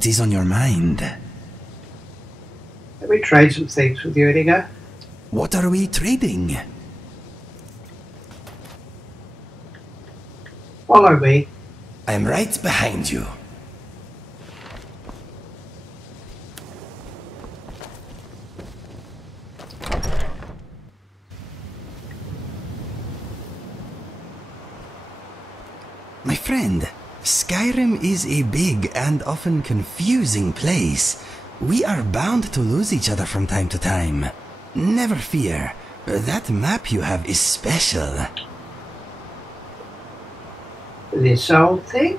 What is on your mind? Let me trade some things with you, Inigo. What are we trading? Follow me. I'm right behind you. My friend, Skyrim is a big and often confusing place. We are bound to lose each other from time to time. Never fear, that map you have is special. This old thing?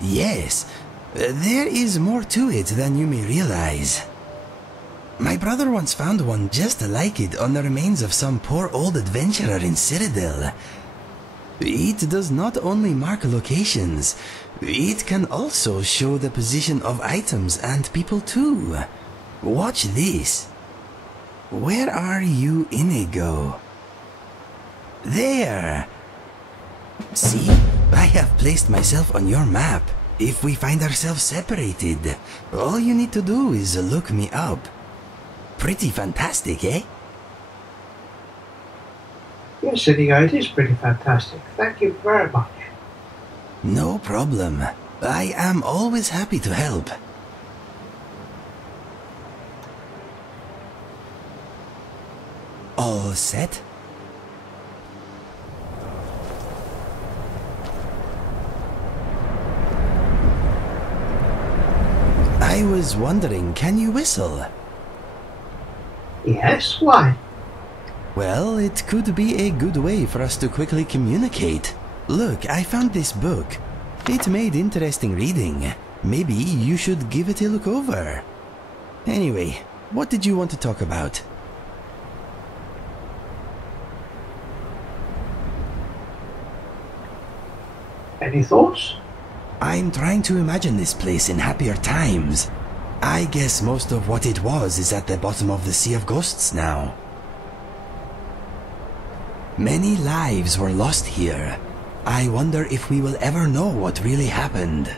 Yes, there is more to it than you may realize. My brother once found one just like it on the remains of some poor old adventurer in Citadel. It does not only mark locations, it can also show the position of items and people too. Watch this. Where are you, Inigo? There! See, I have placed myself on your map. If we find ourselves separated, all you need to do is look me up. Pretty fantastic, eh? Yes, Inigo, it is pretty fantastic. Thank you very much. No problem. I am always happy to help. All set? I was wondering, can you whistle? Yes, why? Well, it could be a good way for us to quickly communicate. Look, I found this book. It made interesting reading. Maybe you should give it a look over. Anyway, what did you want to talk about? Any thoughts? I'm trying to imagine this place in happier times. I guess most of what it was is at the bottom of the Sea of Ghosts now. Many lives were lost here. I wonder if we will ever know what really happened.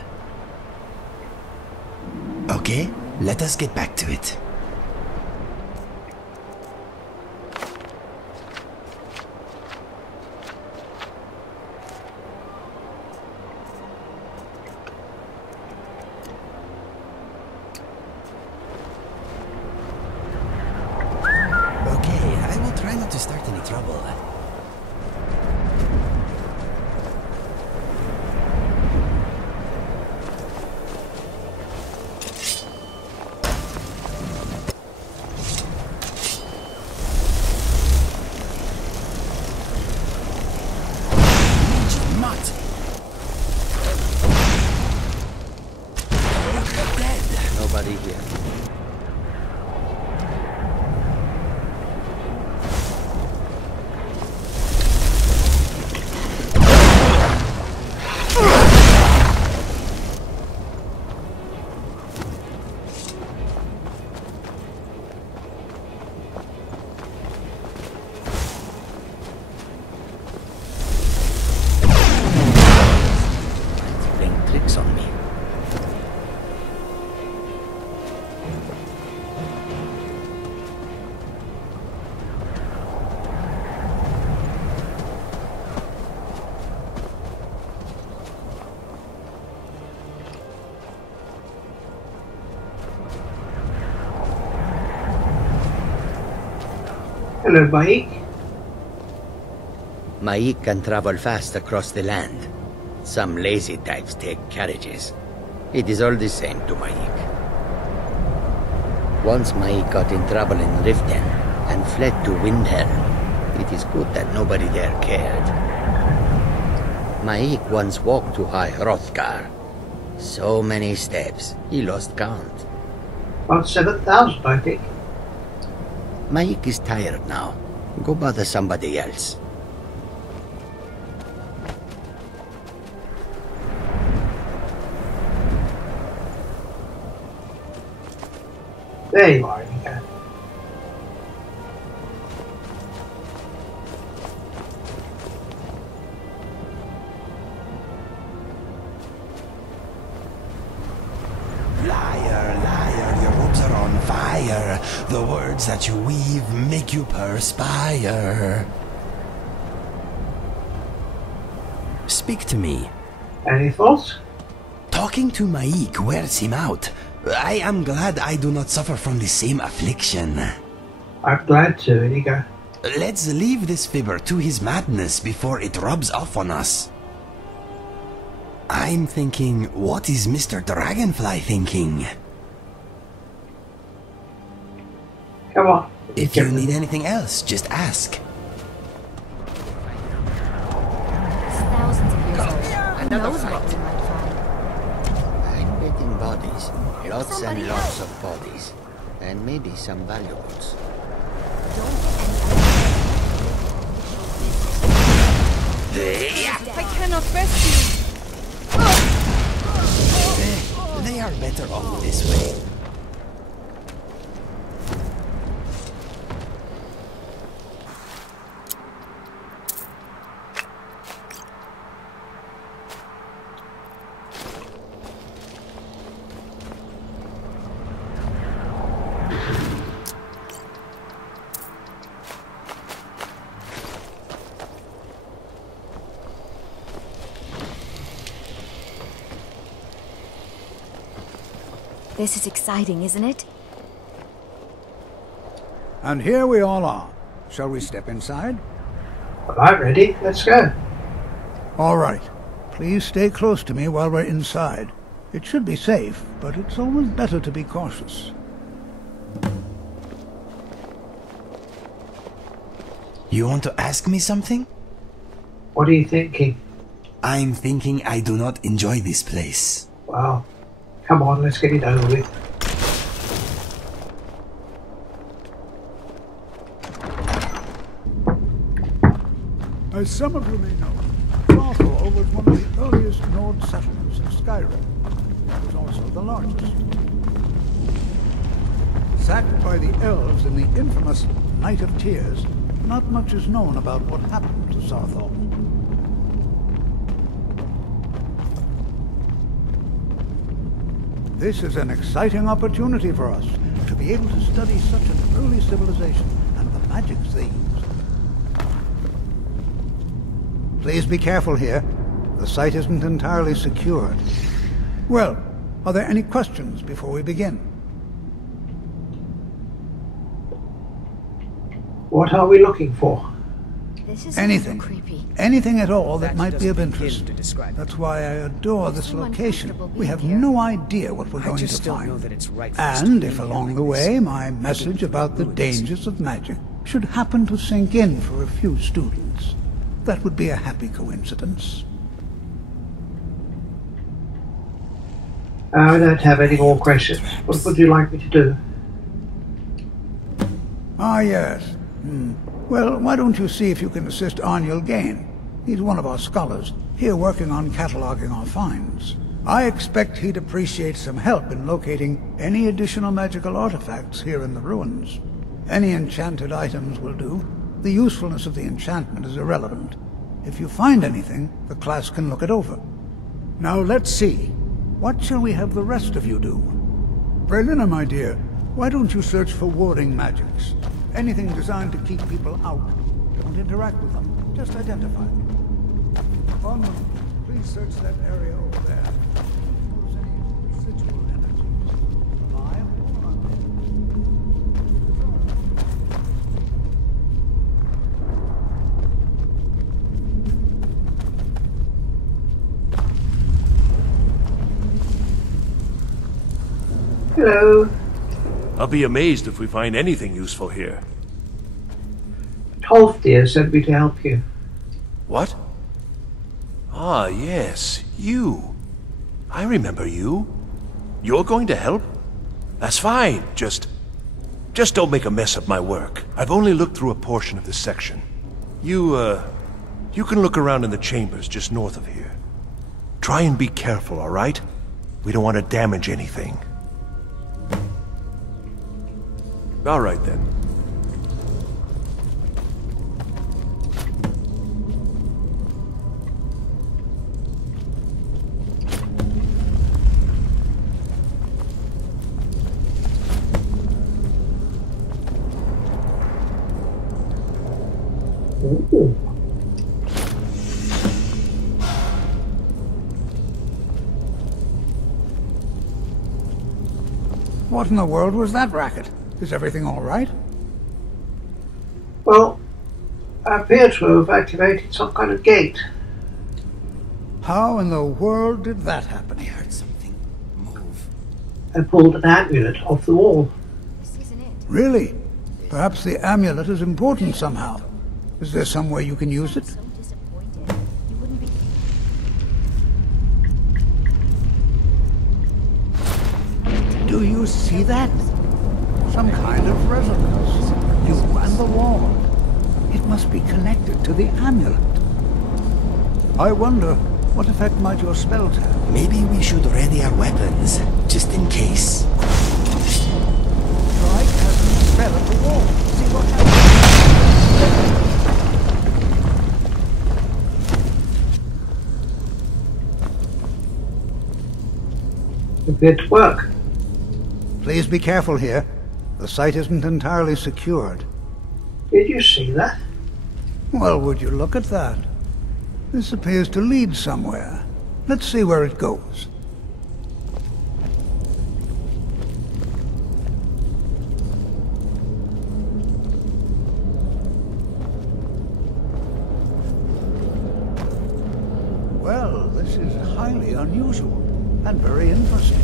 Okay, let us get back to it. Hello, Maik. Maik can travel fast across the land. Some lazy types take carriages. It is all the same to Maik. Once Maik got in trouble in Riften and fled to Winterhold. It is good that nobody there cared. Maik once walked to High Hrothgar. So many steps, he lost count. About 7,000, I think. Maik is tired now. Go bother somebody else. There you are, Inigo. fire. The words that you weave make you perspire. Speak to me. Any thoughts? Talking to Maik wears him out. I am glad I do not suffer from the same affliction. I'm glad to, Inigo. Let's leave this fibber to his madness before it rubs off on us. I'm thinking, what is Mr. Dragonfly thinking? Come on. If you need anything else, just ask. Thousands of years old. Who Another knows what fight. we might find? I'm betting bodies. Lots Somebody and lots help. of bodies. And maybe some valuables. I cannot rescue. They are better off this way. This is exciting, isn't it? And here we all are. Shall we step inside? Well, I'm ready. Let's go. All right. Please stay close to me while we're inside. It should be safe, but it's always better to be cautious. You want to ask me something? What are you thinking? I'm thinking I do not enjoy this place. Well, come on, let's get it over with. As some of you may know, Saarthal was one of the earliest Nord settlements of Skyrim. It was also the largest. Sacked by the elves in the infamous Night of Tears, not much is known about what happened to Saarthal. This is an exciting opportunity for us to be able to study such an early civilization and the magics they used. Please be careful here. The site isn't entirely secured. Well, are there any questions before we begin? What are we looking for? This is Anything. creepy. Anything at all that might be of doesn't begin interest. to describe it. That's why I adore this so location. uncomfortable We have being here. no idea what we're I going to just don't find. know that it's right for us to And be if here along like the this. way my message about the ruins. dangers of magic should happen to sink in for a few students, that would be a happy coincidence. I don't have any more questions. What would you like me to do? Ah, yes. Well, why don't you see if you can assist Arniel Gain? He's one of our scholars, here working on cataloging our finds. I expect he'd appreciate some help in locating any additional magical artifacts here in the ruins. Any enchanted items will do. The usefulness of the enchantment is irrelevant. If you find anything, the class can look it over. Now let's see. What shall we have the rest of you do? Brelina, my dear, why don't you search for warding magics? Anything designed to keep people out. Don't interact with them. Just identify them. Onward, please search that area over there. Suppose any residual energies, alive or undead. Hello. I'll be amazed if we find anything useful here. Hearthfire sent me to help you. What? Ah, yes, you. I remember you. You're going to help? That's fine. Just don't make a mess of my work. I've only looked through a portion of this section. You can look around in the chambers just north of here. Try and be careful, all right? We don't want to damage anything. All right, then. What in the world was that racket? Is everything all right? Well, I appear to have activated some kind of gate. How in the world did that happen? I heard something move. And pulled an amulet off the wall. This isn't it. Really? Perhaps the amulet is important somehow. Is there some way you can use it? So disappointed. You wouldn't be. Do you see that? Some kind of resonance. You and the wall. It must be connected to the amulet. I wonder, what effect might your spells have? Maybe we should ready our weapons, just in case. Try casting a spell at the wall. See what happens. Appeared to work. Please be careful here. The site isn't entirely secured. Did you see that? Well, would you look at that? This appears to lead somewhere. Let's see where it goes. Well, this is highly unusual and very interesting.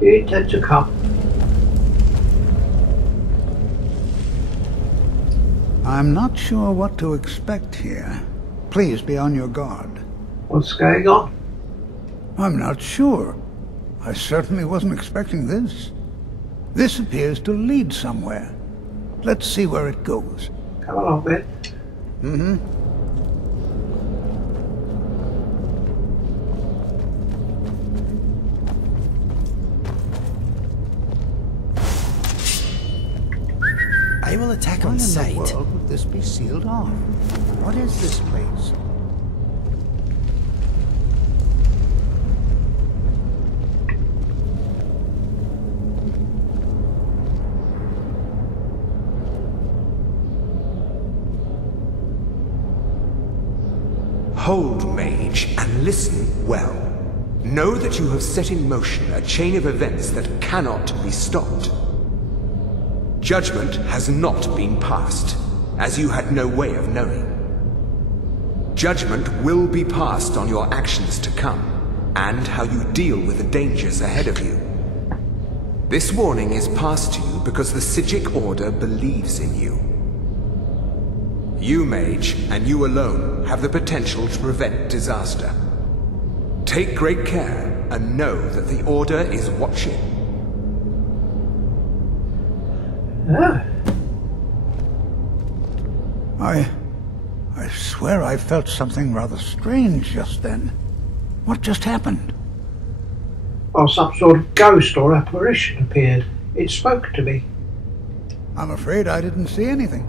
Do you intend to come? I'm not sure what to expect here. Please be on your guard. What's going on? I'm not sure. I certainly wasn't expecting this. This appears to lead somewhere. Let's see where it goes. Come along then. Mm-hmm. I will attack Why on in the sight. world would this be sealed off? What is this place? Hold, mage, and listen well. Know that you have set in motion a chain of events that cannot be stopped. Judgment has not been passed, as you had no way of knowing. Judgment will be passed on your actions to come, and how you deal with the dangers ahead of you. This warning is passed to you because the Psijic Order believes in you. You, mage, and you alone, have the potential to prevent disaster. Take great care, and know that the Order is watching. Ah, I swear I felt something rather strange just then. What just happened? well, some sort of ghost or apparition appeared. It spoke to me. I'm afraid I didn't see anything.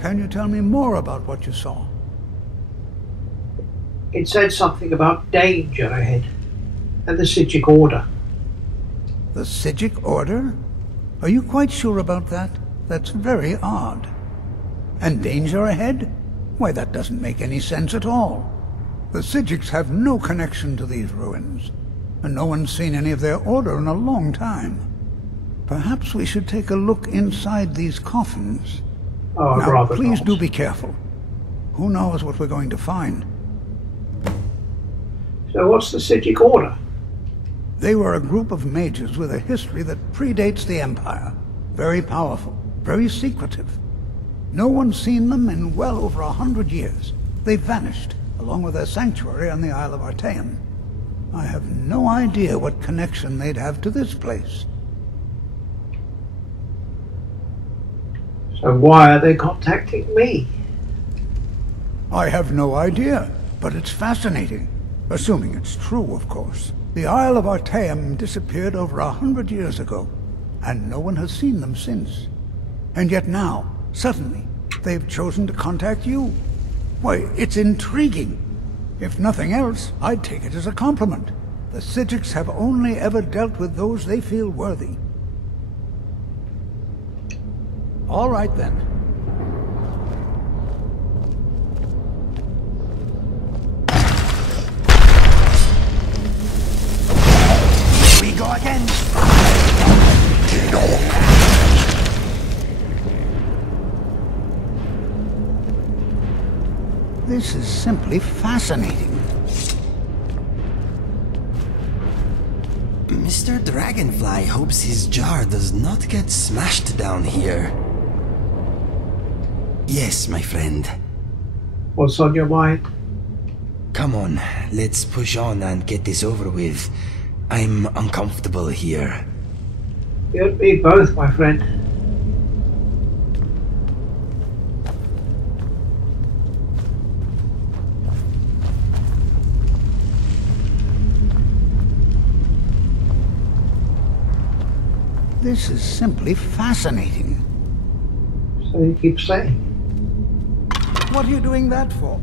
Can you tell me more about what you saw? It said something about danger ahead, and the Psijic Order. The Psijic Order? Are you quite sure about that? That's very odd. And danger ahead? Why, that doesn't make any sense at all. The Psijics have no connection to these ruins, and no one's seen any of their order in a long time. Perhaps we should take a look inside these coffins. Oh, I'd Now, rather please not. do be careful. Who knows what we're going to find? So what's the Psijic Order? They were a group of mages with a history that predates the Empire. Very powerful, very secretive. No one's seen them in well over 100 years. They vanished, along with their sanctuary on the Isle of Artaeum. I have no idea what connection they'd have to this place. So why are they contacting me? I have no idea, but it's fascinating. Assuming it's true, of course. The Isle of Artaeum disappeared over 100 years ago, and no one has seen them since. And yet now, suddenly, they've chosen to contact you. Why, it's intriguing. If nothing else, I'd take it as a compliment. The Psijics have only ever dealt with those they feel worthy. All right, then. We go again. This is simply fascinating. Mr. Dragonfly hopes his jar does not get smashed down here. Yes, my friend. What's on your mind? Come on, let's push on and get this over with. I'm uncomfortable here. You and me both, my friend. This is simply fascinating. So you keep saying. What are you doing that for?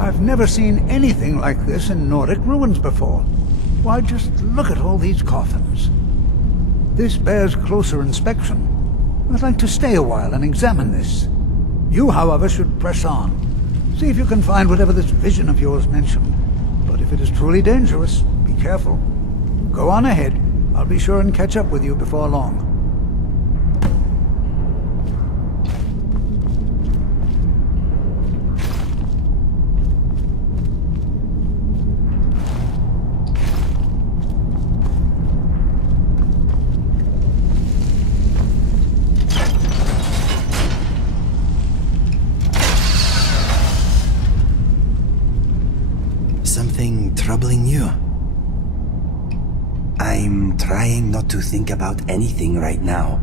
I've never seen anything like this in Nordic ruins before. Why, just look at all these coffins. This bears closer inspection. I'd like to stay a while and examine this. You, however, should press on. See if you can find whatever this vision of yours mentioned. But if it is truly dangerous, be careful. Go on ahead. I'll be sure and catch up with you before long. Something troubling you? I'm trying not to think about anything right now.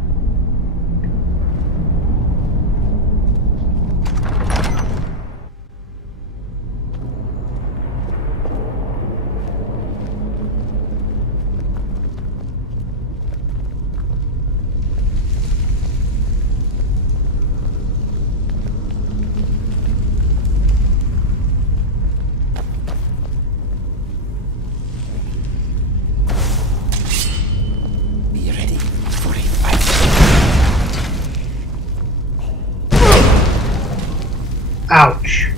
Ouch.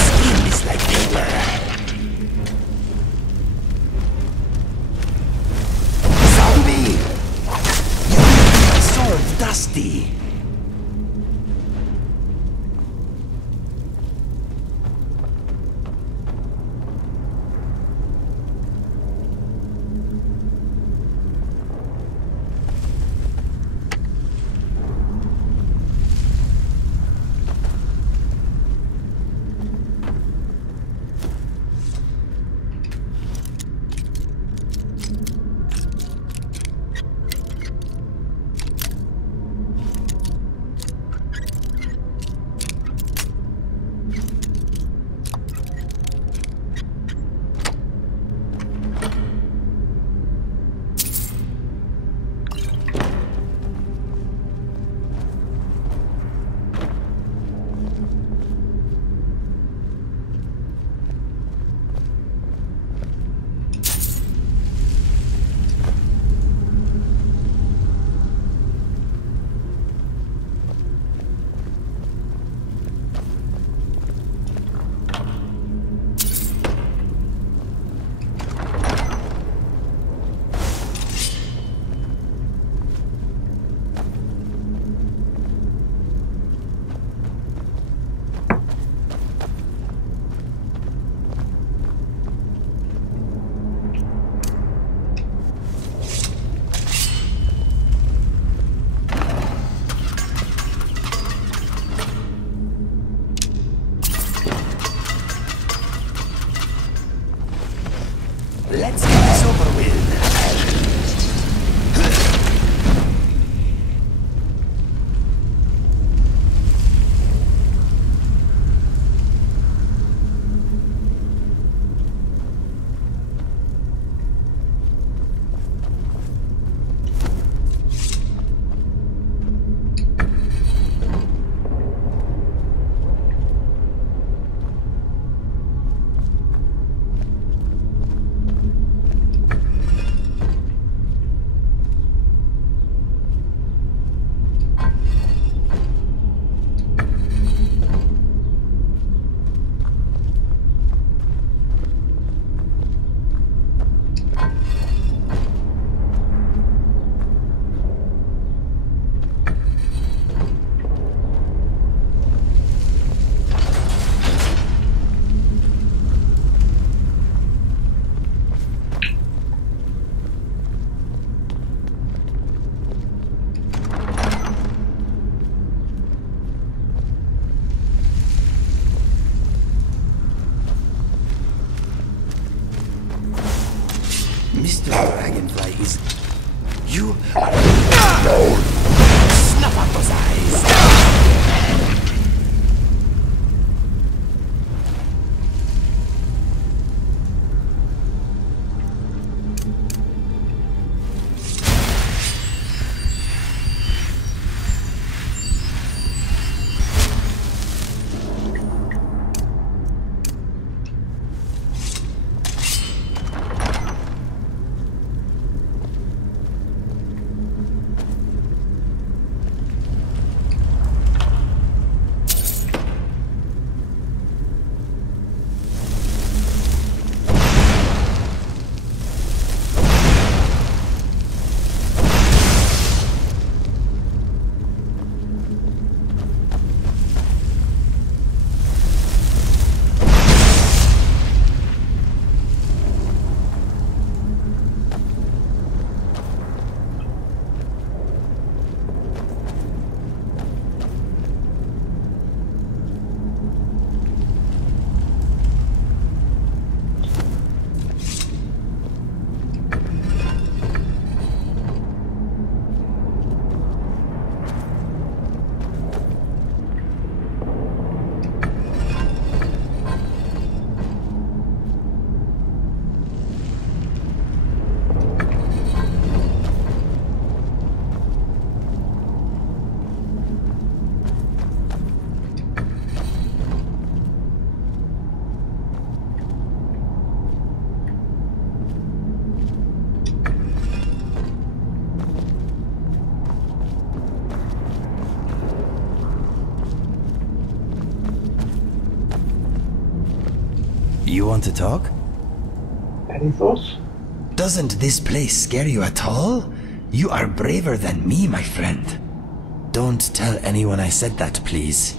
Skin is like paper. Zombie! You make my sword dusty. eyes. You are... Snuff out those eyes! You want to talk? Any thoughts? Doesn't this place scare you at all? You are braver than me, my friend. Don't tell anyone I said that, please.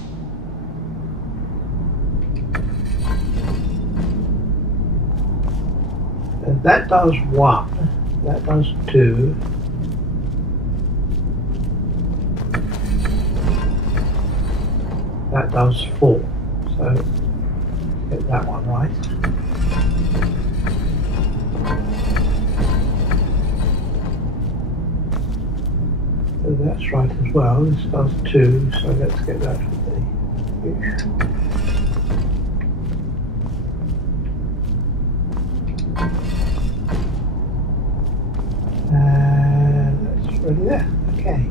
And that does 1. That does 2. That does 4. So get that one right. So that's right as well. This does 2, so let's get that with the and that's ready there. Okay.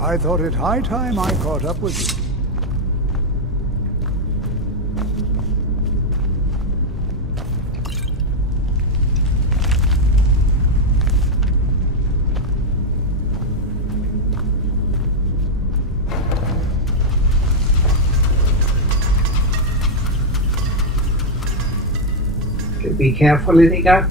I thought it high time I caught up with you. Be careful, Inigo.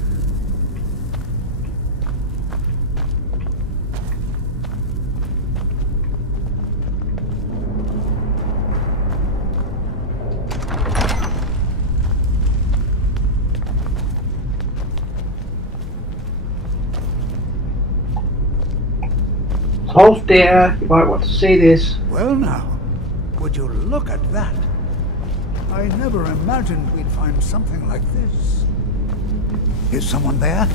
Hold there, you might want to see this. Well now, would you look at that? I never imagined we'd find something like this. Is someone there?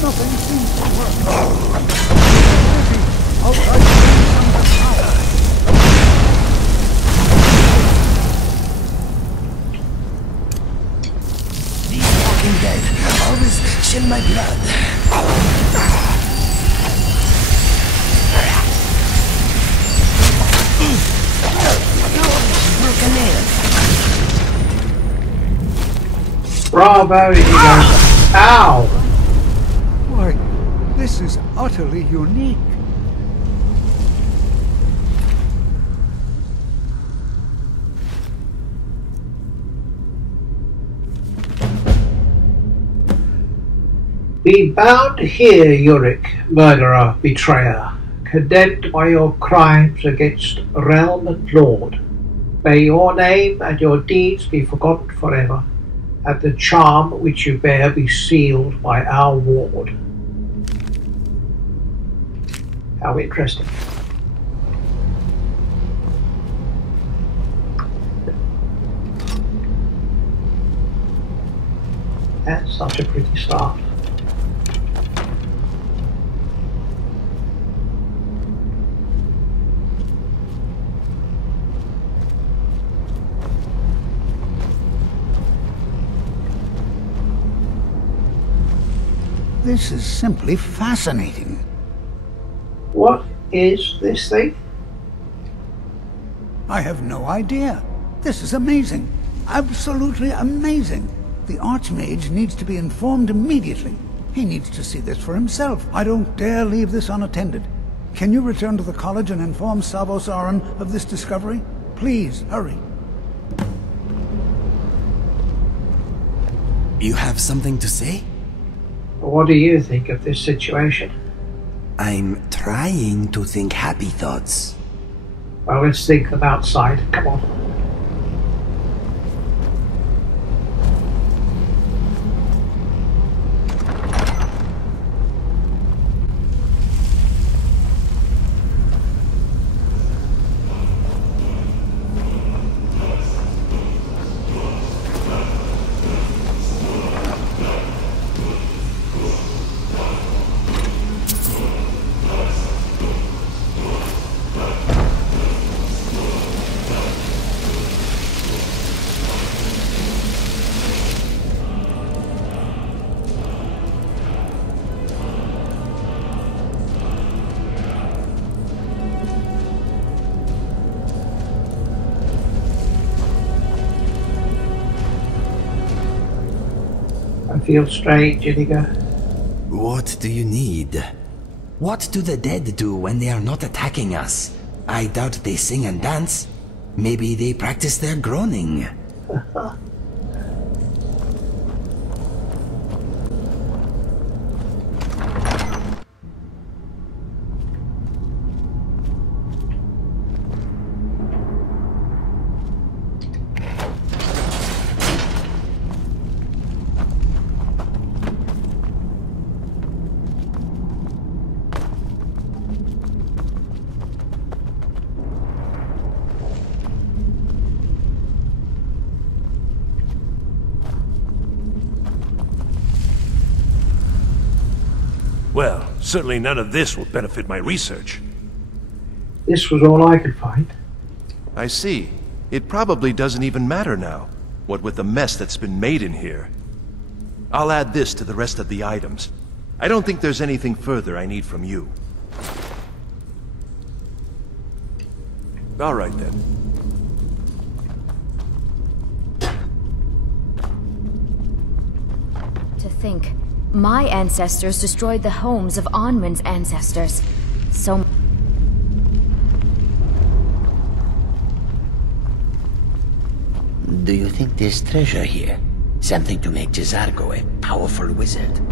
Nothing seems to work. I'll try to bring some power. These walking dead always chill my blood. Bravo, Inigo. Ow! Why, this is utterly unique. Be bound here, Uric, murderer, betrayer, condemned by your crimes against realm and lord. May your name and your deeds be forgotten forever, and the charm which you bear be sealed by our ward. How interesting. That's such a pretty start. This is simply fascinating. What is this thing? I have no idea. This is amazing. Absolutely amazing. The Archmage needs to be informed immediately. He needs to see this for himself. I don't dare leave this unattended. Can you return to the college and inform Savos Aran of this discovery? Please, hurry. You have something to say? What do you think of this situation? I'm trying to think happy thoughts. Well, let's think them outside. Come on. Feel strange, Inigo. What do you need? What do the dead do when they are not attacking us? I doubt they sing and dance. Maybe they practice their groaning. Well, certainly none of this will benefit my research. This was all I could find. I see. It probably doesn't even matter now, what with the mess that's been made in here. I'll add this to the rest of the items. I don't think there's anything further I need from you. All right then. To think, my ancestors destroyed the homes of Onwin's ancestors. So... Do you think there's treasure here? Something to make Jazargo a powerful wizard?